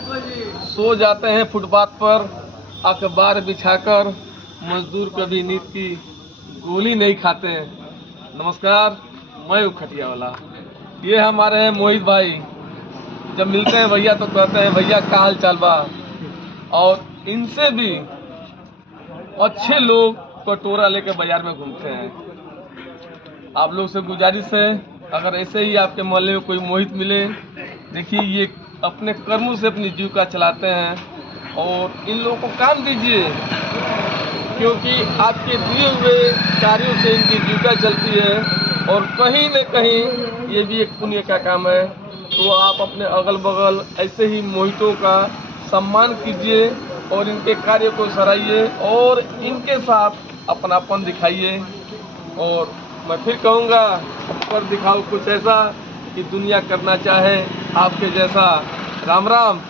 सो जाते हैं फुटपाथ पर अखबार बिछाकर, मजदूर कभी नींद की गोली नहीं खाते हैं। नमस्कार, मैं हूँ खटिया वाला। ये हमारे हैं मोहित भाई। जब मिलते हैं भैया तो कहते हैं भैया क्या हाल चाल बा। और इनसे भी अच्छे लोग कटोरा लेके बाजार में घूमते हैं। आप लोग से गुजारिश है, अगर ऐसे ही आपके मोहल्ले में कोई मोहित मिले, देखिए ये अपने कर्मों से अपनी जीविका चलाते हैं और इन लोगों को काम दीजिए, क्योंकि आपके दिए हुए कार्यों से इनकी जीविका चलती है और कहीं न कहीं ये भी एक पुण्य का काम है। तो आप अपने अगल बगल ऐसे ही मोहितों का सम्मान कीजिए और इनके कार्य को सराहिए और इनके साथ अपनापन दिखाइए। और मैं फिर कहूँगा, कर दिखाओ कुछ ऐसा कि दुनिया करना चाहे आपके जैसा। राम राम।